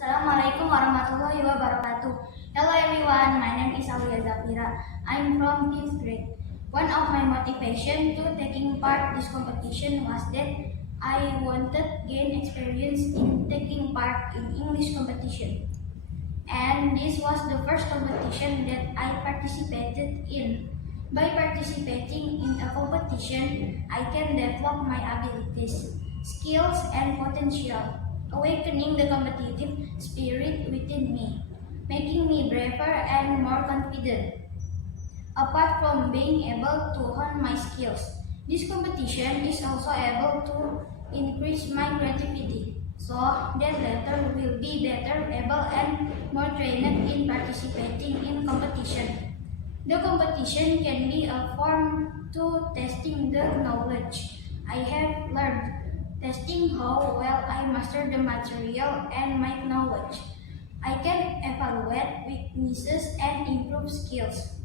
Assalamualaikum warahmatullahi wabarakatuh. Hello everyone, my name is Alia Zafira. I'm from 5th grade. One of my motivation to taking part this competition was that I wanted gain experience in taking part in English competition. And this was the first competition that I participated in. By participating in a competition, I can develop my abilities, skills, and potential, awakening the competitive spirit within me, making me braver and more confident. Apart from being able to hone my skills, this competition is also able to increase my creativity, so that later will be better able and more trained in participating in competition. The competition can be a form to testing the knowledge I have learned, testing how well I master the material and my knowledge. I can evaluate weaknesses and improve skills.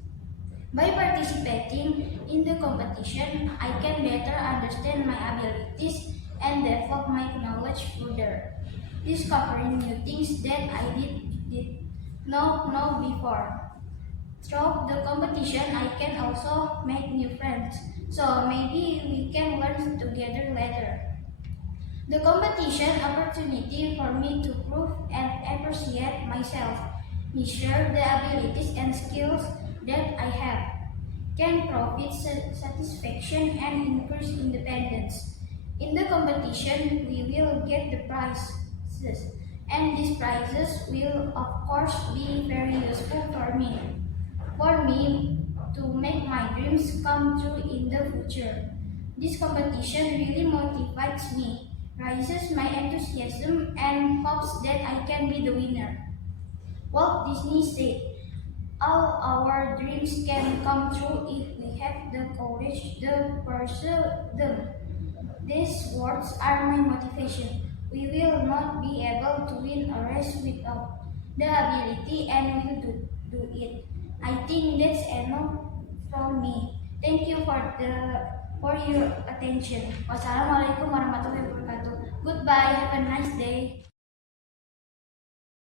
By participating in the competition, I can better understand my abilities and develop my knowledge further, discovering new things that I did not know before. Through the competition, I can also make new friends, so maybe we can learn together later. The competition opportunity for me to prove and appreciate myself, measure the abilities and skills that I have, can provide satisfaction and increase independence. In the competition, we will get the prizes, and these prizes will, of course, be very useful for me to make my dreams come true in the future. This competition really motivates me, raises my enthusiasm, and hopes that I can be the winner. Walt Disney said, all our dreams can come true if we have the courage to pursue them. These words are my motivation. We will not be able to win a race without the ability and will do it. I think that's enough from me. Thank you for your attention. Wassalamualaikum warahmatullahi wabarakatuh. Goodbye. Have a nice day.